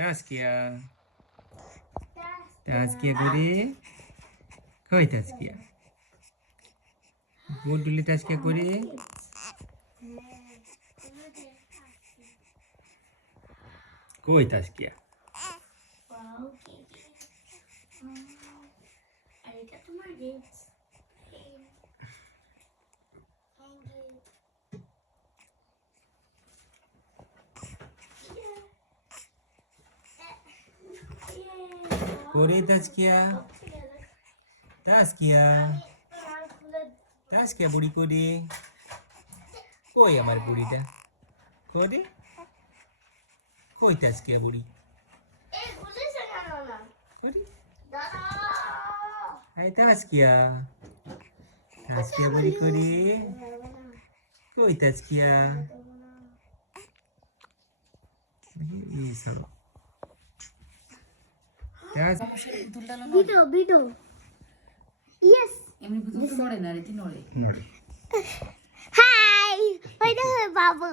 তাসকিয়া তাসকিয়া করে কই তাসকিয়া বুডুলি তাসকিয়া করে কই তাসকিয়া করে তাসকিয়া তাসকিয়া তাসকিয়া বুড়ি করে কই আমার বুড়িটা করে কই তাসকিয়া বুড়ি করে এই তাসকিয়া তাসকিয়া বুড়ি করে কই তাসকিয়া এই সালো ভিডিও ইয়েস এমনি বুঝতে নড়ে না রে নড়ে হাই ওই দেখো বাবু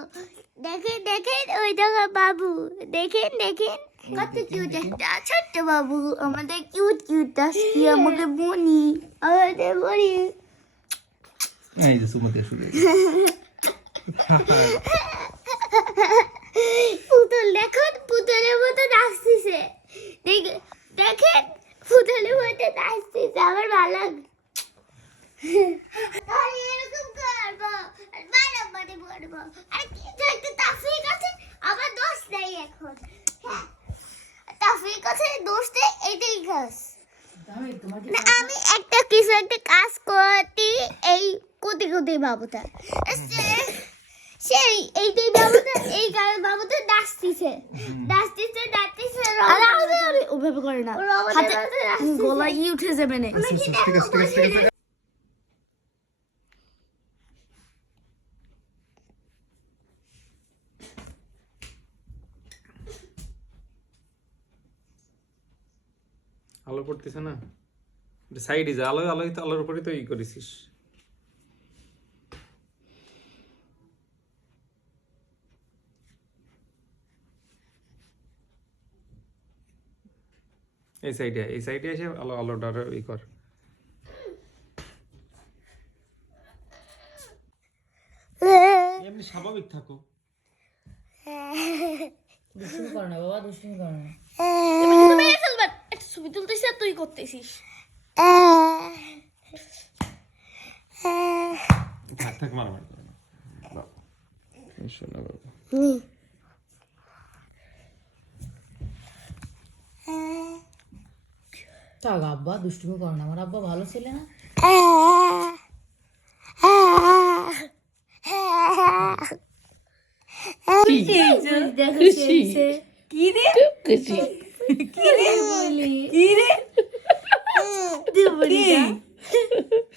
দেখেন দেখেন ওই দেখো বাবু দেখেন দেখেন কত কিউট একটা ছোট্ট বাবু আমাদের কিউট কিউট তাসকি আমাকে বনি আমাদের বনি এই যে সুমতে শুরু পুতুল দেখুন পুতুলের মতো নাচতেছে দেখেন পুতুলের মতো নাচতেছে আমার ভালো লাগে তাহলে এরকম করবো বারে বলবো আর কি একটা তাফির কাছে আমার দোষ নেই এখন হ্যাঁ তাফির কাছে দোষ নেই এইটাই কাজ না আমি একটা কিছু একটা কাজ করতে এই কোটি বাবুটা সেই এইটাই বাবুটা এই কারণে বাবুটা নাচতেছে আরে ওভাবে করে না হাতে গলা ই উঠে যাবে না ঠিক আছে আলো পড়তেছে না সাইডে যা আলো আলোই তো আলোর উপরে তো ই করেছিস এই সাইডে এসে আলো আলোটা ই কর এমনি স্বাভাবিক থাকো দুষ্টুমি করো না বাবা দুষ্টুমি করো না ছবি তুলতেছিস আর তুই করতেছিস থাক মার শোনা বাবা থাক আব্বা দুষ্টুমি করো না আমার আব্বা ভালো ছিল না কি রে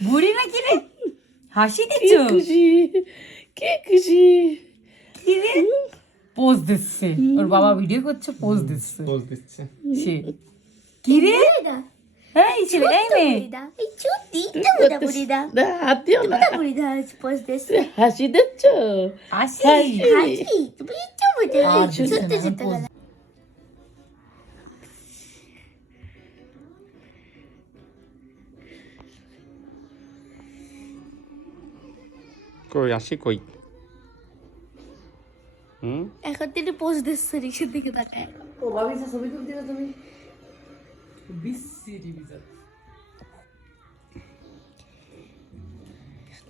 বুড়ি না কি রে হাসি দিচ্ছ কে খুশি কি রে পোজ দিচ্ছে ওর বাবা ভিডিও করছে পোজ দিচ্ছে সে কি রে এই ছেলে এই মেয়ে হাসি দিচ্ছ কই আসি কই এখন তিনি পোজ দিচ্ছে রিক্সার দিকে তাকায় ও ভাবি ছবি তুলতে না তুমি বিসিটি বিজাত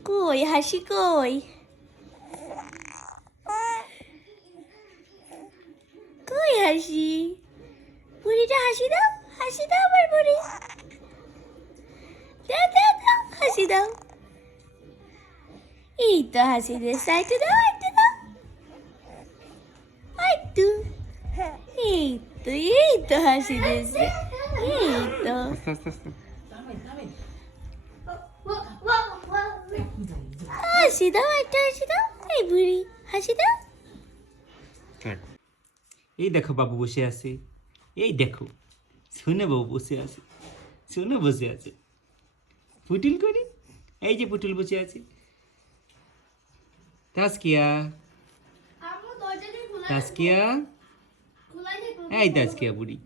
কই হাসি কই কই হাসি বুড়িটা হাসি দাও আমার বুড়ি দাও হাসি দাও এই তো হাসি দে সাইডে দাও একটা দাও এই তো হাসি দিয়েছে এই তো হাসি দাও একটা হাসি দাও এই বুড়ি হাসি দাও এই দেখো বাবু বসে আছে এই দেখো শুনে বাবু বসে আছে পুতুল করি এই যে পুতুল বসে আছে তাসকিয়া এই তাজকিয়া বুড়ি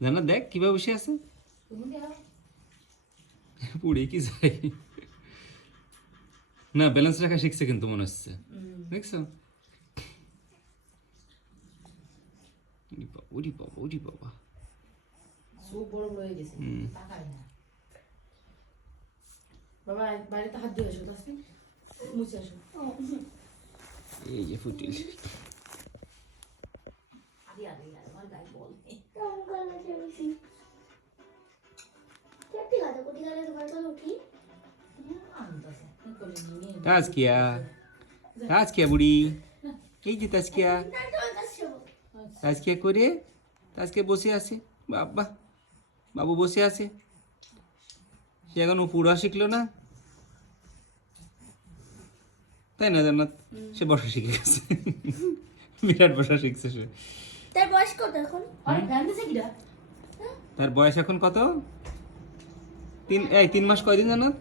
জানা দেখ কিভাবে বসে আছে পুড়ে কি যায় না ব্যালেন্স রাখা শিখছে কিন্তু মনে হচ্ছে দেখছো ওরি বাবা ওরি বাবা চোখ বড় বড় হয়ে গেছে তাকায় না বাবা বাইরে তো হাত দিয়ে আসো তাসনি মুছে আসো এই যে ফুটিল আরে আরে আমার গায়ে বল তাজকিয়া বুড়ি এই যে তাজকিয়া তাজকিয়া করে তাজকিয়া বসে আছে বাবা বাবু বসে আছে সে এখনো পুরা শিখলো না তাই না জান্নাত সে বসা শিখে গেছে বিরাট বসা শিখছে সে তার বয়স কত এখন? আরে ফ্যান দিছে কিডা তার বয়স এখন কত 3 মাস কয়দিন জান্নাত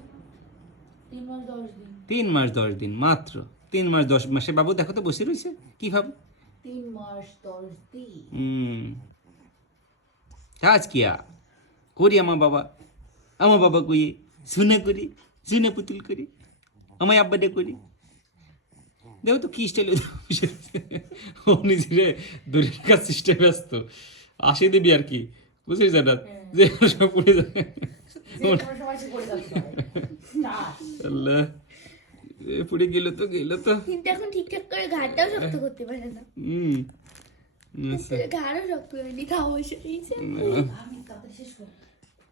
3 মাস 10 দিন 3 মাস 10 দিন মাত্র 3 মাস 10 মাসে বাবু দেখো তো বসে রয়েছে কি ভাবে 3 মাস 10 দিন তাজকিয়া করি আমার বাবা কই শুনে করি শুনে পুতুল করি আমার আব্বাটা করি দেখো তো কি স্টাইল ও নিজেরে দূরে রাখার চেষ্টায় ব্যস্ত আসে দিবি আর কি বুঝছিস জানাত যে সব পড়ে যায় আল্লাহ পড়ে গেল তো কিন্তু এখন ঠিকঠাক করে ঘাটটাও শক্ত করতে পারে না ঘাড়ও শক্ত হয়নি খাওয়া বসে রয়েছে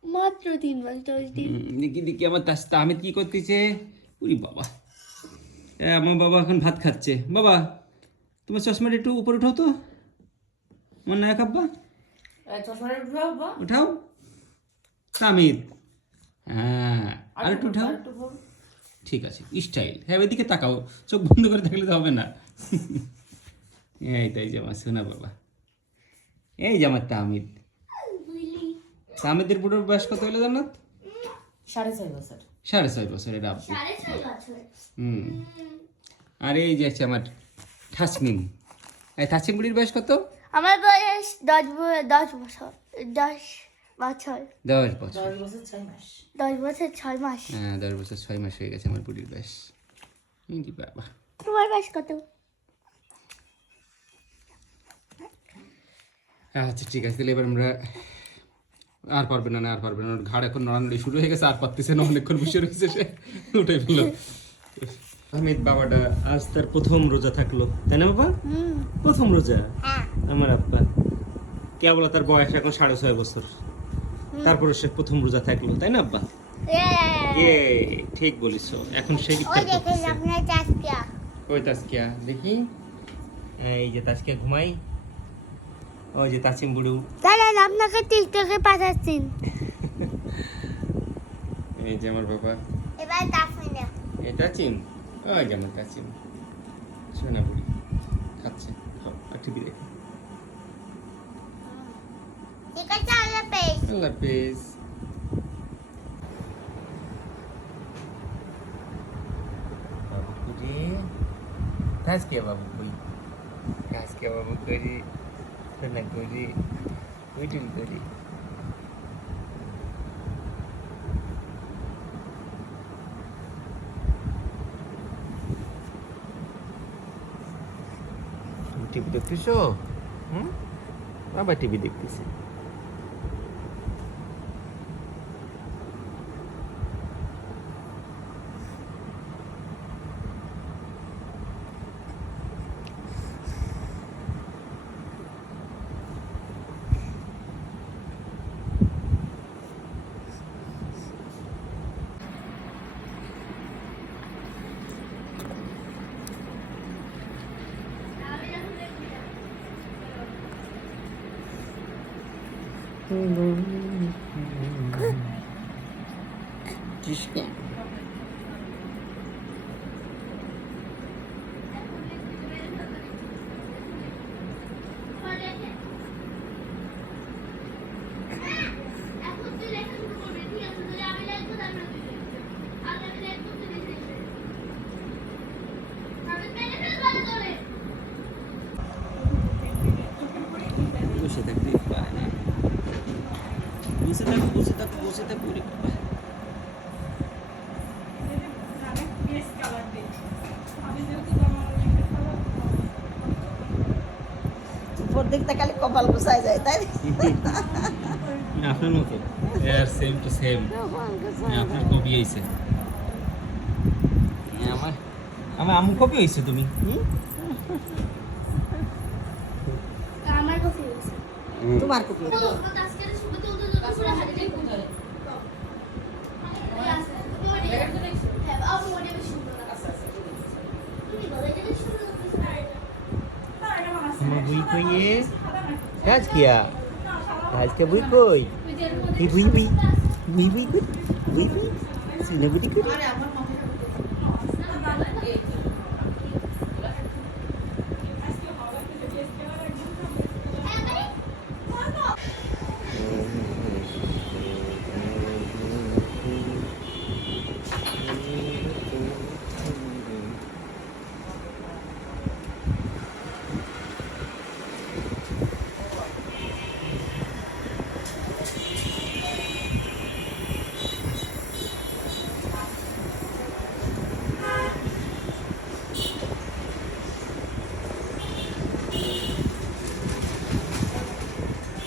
মাত্র 3 মাস 10 দিন দেখি আমার তাহমিদ কি করতেছে উরি বাবা আমার বাবা এখন ভাত খাচ্ছে বাবা তোমার চশমাটা একটু উপরে উঠাও তো আমার নায়ক আব্বা উঠাও তাহমিদ হ্যাঁ আর একটু উঠাও ঠিক আছে স্টাইল হ্যাঁ ওইদিকে তাকাও চোখ বন্ধ করে থাকলে তো হবে না এই যে আমার শোনা বাবা এই যে আমার তাহমিদের বুড়োর বয়স কত হলো জান্নাত 6.5 বছর 6.5 বছর এটা আপু আর এই যে আছে আমার ঠাসমিন এই ঠাসমিন বুড়ির বয়স কত আমার বয়স 10 বছর 10 বছর 10 বছর 6 মাস 10 বছর 6 মাস হ্যাঁ 10 বছর 6 মাস হয়ে গেছে আমার বুড়ির বয়স কি বাবা তোমার বয়স কত আচ্ছা ঠিক আছে তাহলে এবার আমরা আর পারবে না ওর ঘাড় এখন নড়ানড়ি শুরু হয়ে গেছে আর পারতেছে না অনেকক্ষণ বসে রয়েছে সে উঠে ফেললো আহমেদ বাবাটা আজ তার প্রথম রোজা থাকলো তাই না বাবা প্রথম রোজা আমার আব্বা কেবল তার বয়স এখন 6.5 বছর তারপরে সে প্রথম রোজা থাকলো তাই না আব্বা ঠিক বলিস এখন সে ওই তাজকিয়া দেখি এই যে তাজকিয়া ঘুমাই ওই যে তাসিম বুড়ু দাদা আপনাকে টিকটকে পাঠাচ্ছেন এই যে আমার বাবা এবার তাফিনা এই তাসিম ওই যে আমার তাসিম সোনা বুড়ি খাচ্ছে আর টিভি দেখে ঠিক আছে আল্লাহ হাফেজ বাবু কুড়ি তাজকিয়া বাবু কই তাজকিয়া বাবু করি সোনা করি উইটিল করি টিভি দেখতেছো আবার টিভি দেখতেছি Кишка. বসে থাক ওরে বাবা। উপর দিক তাকালে কপাল গোছায় যায় তাই আপনার মতো সেম টু সেম। আপনার কবি হয়েছে আমার আমার আমু কবি হয়েছে তুমি আমার কাছে আছে তোমার কপি আজকে শুধু তো পুরো হাতে কোথায় হ্যাঁ বাবা মনে বেশি সুন্দর আছে তুমি বলে যে সুন্দর আমার বুই কইয়ে কাজ কিয়া আজকে বুই কই কি বুই বুই বুই বুই বুই বুই সুনে বুই কই